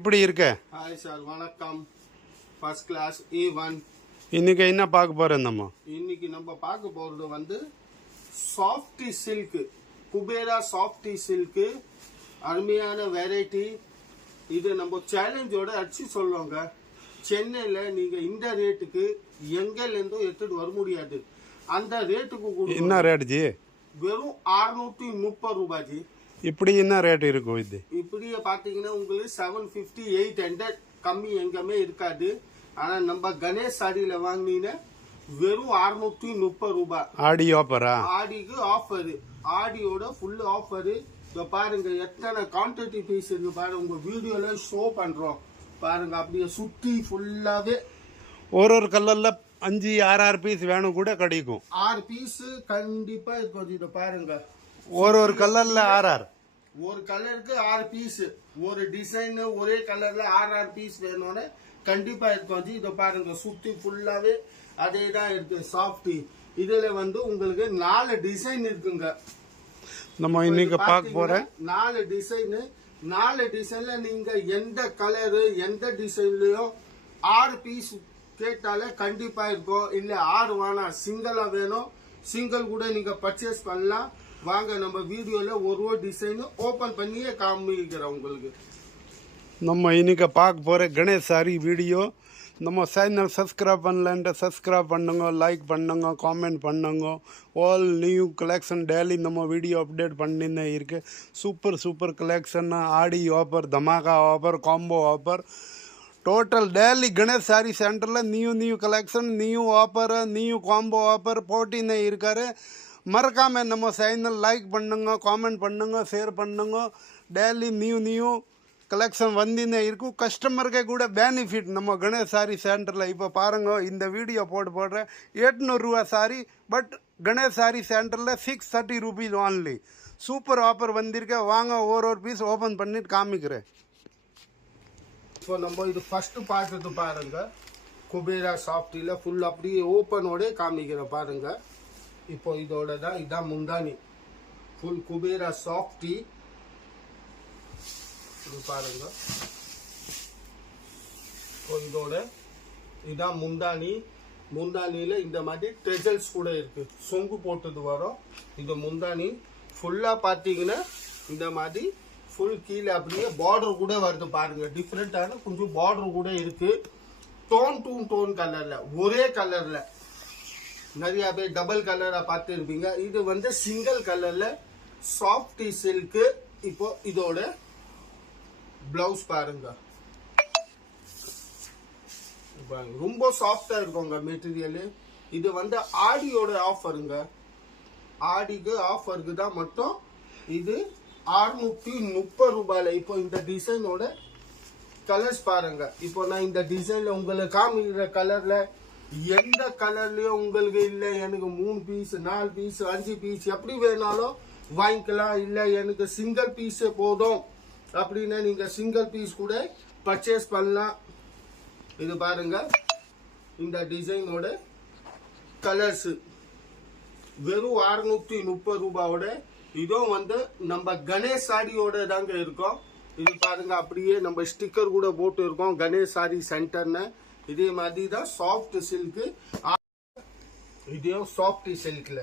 இப்படி இருக்க. Hi sir, வணக்கம். First class A1. இன்னைக்கு என்ன பார்க்க போறோம் நம்ம? இன்னைக்கு நம்ம பார்க்க போறது வந்து softy silk, Kubera softy silk. அருமையான வெரைட்டி. இது நம்ம சேலஞ்சோட அடிச்சு சொல்லுவாங்க. சென்னையில நீங்க இந்த ரேட்டுக்கு எங்கேருந்தும் எடுத்துட்டு வர முடியாது. அந்த ரேட்டுக்கு என்ன ரேட் ஜி? வெறும் 630 ரூபாய் ஜி. இப்படி என்ன ரேட் இருக்கும் இது? இப்படியே பாத்தீங்கன்னா உங்களுக்கு 750 800 கம்மி எங்கமே இருக்காது. ஆனா நம்ம கணேஷ் சாடியில வாங்கினீங்கன்னா வெறும் 630 ரூபாய். ஆடி ஆஃபரா? ஆடிக்கு ஆஃபர், ஆடியோட ஃபுல் ஆஃபர். இப்போ பாருங்க எத்தனை குவான்டிட்டி பீஸ் இருக்கு பாருங்க, உங்க வீடியோல ஷோ பண்றோம் பாருங்க. அப்படியே சுத்தி ஃபுல்லாவே ஒரு கலர்ல 5-6 பீஸ் வேணும் கூட கிடைக்கும். 6 பீஸ் கண்டிப்பா இருக்கும். இதை பாருங்க, ஒரு கலர்ல 6 ஒரு கலருக்கு 6 பீஸ். ஒரு டிசைன் ஒரே கலர்ல 6 பீஸ் வேணும்னு கண்டிப்பா இருக்கும். இதை பாருங்க சுத்தி ஃபுல்லாவே அதே தான் இருக்கு சாஃப்டி. இதுல வந்து உங்களுக்கு 4 டிசைன் இருக்குங்க. நம்ம இன்னைக்கு பார்க்க போறோம் 4 டிசைன். 4 டிசைன்ல நீங்க எந்த கலரு எந்த டிசைன்லயும் 6 பீஸ் கேட்டாலே கண்டிப்பா இருக்கும். இல்ல 6 வேணாம், சிங்கிளா வேணும், சிங்கிள் கூட நீங்க பர்ச்சேஸ் பண்ணலாம். வாங்க நம்ம வீடியோல ஒரு டிசைன் ஓபன் பண்ணியே காமிக்கிறோம் உங்களுக்கு. நம்ம இன்னைக்கு பார்க்க போற கணேஷ் சாரி வீடியோ. நம்ம சேனல் சப்ஸ்கிரைப் பண்ணலன்ட்டு சப்ஸ்கிரைப் பண்ணுங்க, லைக் பண்ணுங்க, காமெண்ட் பண்ணுங்க. ஆல் நியூ கலெக்ஷன் டெய்லி நம்ம வீடியோ அப்டேட் பண்ணினே இருக்கு. சூப்பர் கலெக்ஷன், ஆடி ஆஃபர், தமாகா offer, combo offer, total daily Ganesh sari சென்டரில் new collection, new offer, new combo offer போட்டினே இருக்காரு. மறக்காம நம்ம சேனல் லைக் பண்ணுங்க, காமெண்ட் பண்ணுங்க, ஷேர் பண்ணுங்க. டெய்லி நியூ கலெக்ஷன் வந்துன்னே இருக்கும். கஸ்டமருக்கு கூட பெனிஃபிட் நம்ம கணேஷ் சாரி சென்டரில். இப்போ பாருங்க, இந்த வீடியோ போடுற 800 ரூபா சாரி, பட் கணேஷ் சாரி சென்டரில் 630 rupees ஒன்லி. சூப்பர் ஆஃபர் வந்திருக்க. வாங்க ஒரு பீஸ் ஓப்பன் பண்ணிட்டு காமிக்கிறேன். இப்போ நம்ம இது ஃபர்ஸ்ட் பார்த்துட்டு பாருங்க, குபேரா சாஃப்டில ஃபுல் அப்படியே ஓப்பனோட காமிக்கிறேன் பாருங்க. இப்போ இதோட தான் இதான் முந்தானி, ஃபுல் குபேரா சாஃப்டி. இது பாருங்க, இப்போ இதோட இதான் முந்தானி. முந்தானியில இந்த மாதிரி ட்ரெஜல்ஸ் கூட இருக்கு, சொங்கு போட்டது வரும். இது முந்தானி ஃபுல்லா பாத்தீங்கன்னா இந்த மாதிரி ஃபுல் கீழே அப்படியே பார்டர் கூட வருது பாருங்க. டிஃப்ரெண்டான கொஞ்சம் பார்டர் கூட இருக்கு. டோன் கலர்ல, ஒரே கலர்ல. நிறைய பேர் டபுள் கலரா பார்த்து இருப்பீங்க. இது வந்து சிங்கிள் கலர்ல சாஃப்டி சில்க். இப்போ இதோட பிளவுஸ் பாருங்க, ரொம்ப சாஃப்டா இருக்குங்க மெட்டீரியல். இது வந்து ஆடியோட ஆஃபருங்க, ஆடிக்கு ஆஃபருக்கு தான் மட்டும். இது 630 ரூபாயில. இப்போ இந்த டிசைனோட கலர்ஸ் பாருங்க. இப்போ நான் இந்த டிசைன்ல உங்களுக்கு காமிக்கிற கலர்ல எந்த கலர்லயும் உங்களுக்கு இல்ல எனக்கு 3 பீஸ் 4 பீஸ் 5 பீஸ் எப்படி வேணாலும் வாங்கிக்கலாம். இல்ல எனக்கு சிங்கிள் பீஸ் போதும் அப்படின்னா நீங்க சிங்கிள் பீஸ் கூட பர்ச்சேஸ் பண்ணலாம். இது பாருங்க, இந்த டிசைனோட கலர்ஸ் வெறும் 630 ரூபாயோட. இதுவும் வந்து நம்ம கணேஷ் சாடியோட தாங்க இருக்கும். இது பாருங்க, அப்படியே நம்ம ஸ்டிக்கர் கூட போட்டு இருக்கோம் கணேஷ் சாரி சென்டர்னு. இதே மாதிரி தான் சாஃப்ட் சில்க். இதையும் சாஃப்ட் சில்க்ல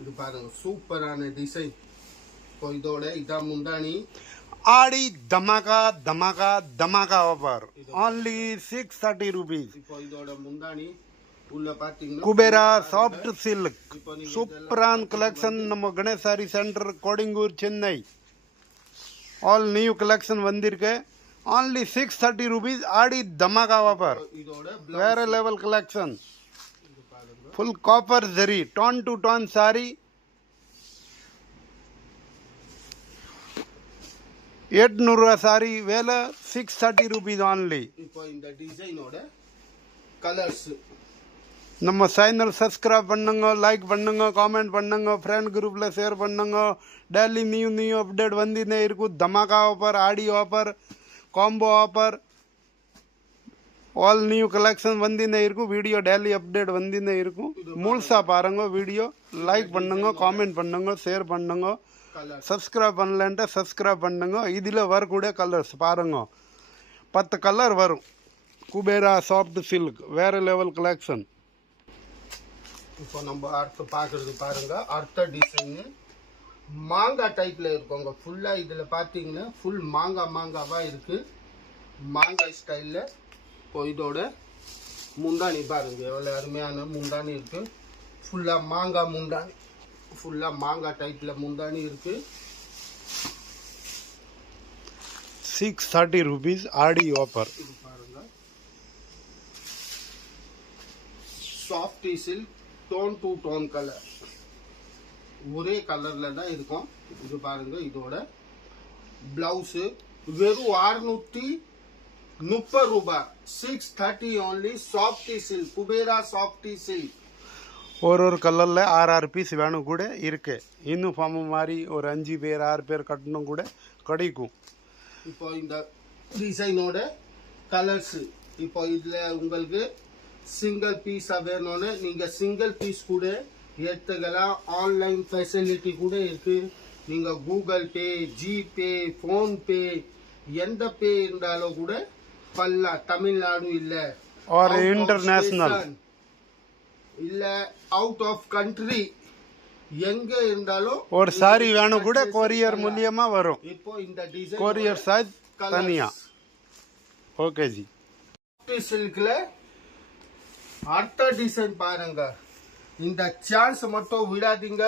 இது பாருங்க, சூப்பரான டிசைன். இப்போ இதோட இதான் முந்தானி. ஆடி தமாகா ஆஃபர் only 630 rupees. இப்போ இதோட முந்தானி உள்ள பாத்தீங்கன்னா குபேரா சாஃப்ட் சில்க் சூப்பரான கலெக்ஷன். நம்ம Ganesh sari center, Kodungaiyur, Chennai. All new collection வந்திருக்கு. only 630 rupees. ஆடி தமாகா ஆஃபர், வேற level collection. Full copper zari, tone to tone sari. 800 ரூபா சாரி வேலை, 630 rupees only. இப்போ இந்த டிசைனோட கலர்ஸ். நம்ம சேனல் சப்ஸ்கிரைப் பண்ணுங்க, லைக் பண்ணுங்க, காமெண்ட் பண்ணுங்க, ஃப்ரெண்ட் குரூப்ல ஷேர் பண்ணுங்க. டெய்லி நியூ அப்டேட் வந்துன்னே இருக்கும். தமாகா offer, Aadi offer, combo offer, all new collection வந்துன்னே இருக்கும். வீடியோ டெய்லி அப்டேட் வந்துன்னே இருக்கும். முழுசா பாருங்க வீடியோ. லைக் பண்ணுங்க, காமெண்ட் பண்ணுங்க, ஷேர் பண்ணுங்க. கலர். சப்ஸ்கிரைப் பண்ணலன்ட்டு சப்ஸ்கிரைப் பண்ணுங்க. இதில் வரக்கூடிய கலர்ஸ் பாருங்க, 10 கலர் வரும். குபேரா சாஃப்ட் சில்க் வேறு லெவல் கலெக்ஷன். இப்போ நம்ம அடுத்து பார்க்குறது பாருங்க, அடுத்த டிசைனு மாங்காய் டைப்பில் இருக்குங்க. ஃபுல்லாக இதில் பார்த்தீங்கன்னா ஃபுல் மாங்காவாக இருக்குது, மாங்காய் ஸ்டைலில். இப்போ இதோட முந்தானி பாருங்க, எவ்வளோ அருமையான முந்தானி இருக்குது. ஃபுல்லாக மாங்காய் முந்தானி, ஃபுல்லாக மாங்காய் டைப்பில் முந்தானி இருக்குது. 630 rupees ஆடி ஆஃபர். இது பாருங்க, softy silk tone to tone colour, ஒரே கலர்ல தான் இருக்கும். இது பாருங்க, இதோட பிளவுஸ் வெறும் 630 ரூபாய். 630 only. Softy silk, Kubera softy silk. ஒரு கலரில் 6 பீஸ் வேணும் கூட இருக்கு. யூனிஃபார்ம் மாதிரி ஒரு 5 பேர் 6 பேர் கட்டணும் கூட கிடைக்கும். இப்போ இந்த டிசைனோட கலர்ஸ், இப்போ இதுல உங்களுக்கு சிங்கிள் பீஸா வேணும்னு நீங்க சிங்கிள் பீஸ் கூட எடுத்துக்கலாம். ஆன்லைன் ஃபெசிலிட்டி கூட இருக்கு. நீங்க கூகுள் பே, ஜிபே, போன்பே, எந்த பே இருந்தாலும் கூட பண்ணலாம். தமிழ்நாடு இல்ல, ஒரு இன்டர்நேஷனல் இல்ல அவுட் ஆஃப் கண்ட்ரி, எங்க இருந்தாலும் ஒரு சாரி வேணும் கூட கொரியர் மூலியமா வரும். இப்போ இந்த டிசைன் கொரியர் சார்ஜ் தனியா. ஓகே ஜி. சில்க்ல அடுத்த டிசைன் பாருங்க. இந்த சான்ஸ் மட்டும் விடாதீங்க.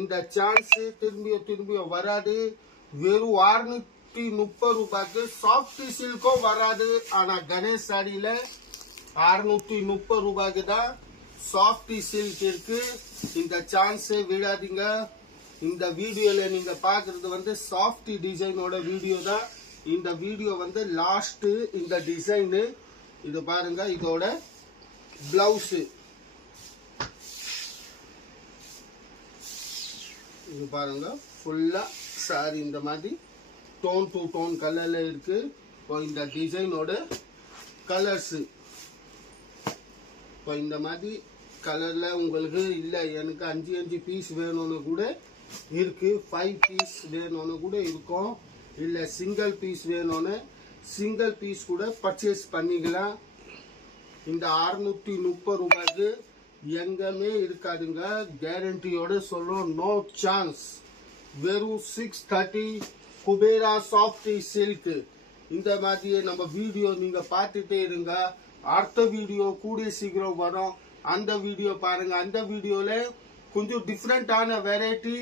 இந்த சான்ஸ் திரும்பிய வராது. வெறும் 630 ரூபாய்க்கு சாஃப்ட் சில்க்கும் வராது. ஆனா கணேஷ் சாடியில 630 ரூபாய்க்கு தான் சாஃப்ட் சில்க் இருக்கு. இந்த சான்ஸ் விடாதீங்க. இந்த வீடியோல நீங்க பாக்குறது வந்து சாஃப்ட் டிசைனோட வீடியோ தான். இந்த வீடியோ வந்து லாஸ்ட். இந்த டிசைனு இது பாருங்க, இதோட பிளவுஸ் இது பாருங்க, ஃபுல்லா சாரி இந்த மாதிரி டோன் டு டோன் கலர்ல இருக்கு. இப்போ இந்த டிசைனோட கலர்ஸ், இப்போ இந்த மாதிரி கலர்ல உங்களுக்கு இல்ல எனக்கு 5 பீஸ் வேணும்னு கூட இருக்கு. 5 பீஸ் வேணும்னு கூட இருக்கும். இல்ல சிங்கிள் பீஸ் வேணும்னு சிங்கிள் பீஸ் கூட பர்ச்சேஸ் பண்ணிக்கலாம். இந்த 630 ரூபாய்க்கு எங்கமே இருக்காதுங்க. கேரண்டியோட சொல்றோம், நோ சான்ஸ். வெறும் 630 குபேரா சாஃப்ட் சில்க். இந்த மாதிரி நம்ம வீடியோ நீங்க பார்த்துட்டே இருங்க. அடுத்த வீடியோ கூடிய சீக்கிரம் வரும், அந்த வீடியோ பாருங்க. அந்த வீடியோல கொஞ்சம் டிஃப்ரெண்டான வெரைட்டி,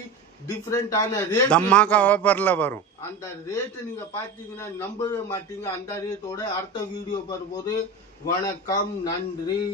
டிஃப்ரெண்டான ரேட், தம்மாக்கா ஆஃபர்ல வரும். அந்த ரேட் நீங்க பாத்தீங்கன்னா நம்பவே மாட்டீங்க. அந்த ரேட்டோட அடுத்த வீடியோ வரும்போது வணக்கம், நன்றி.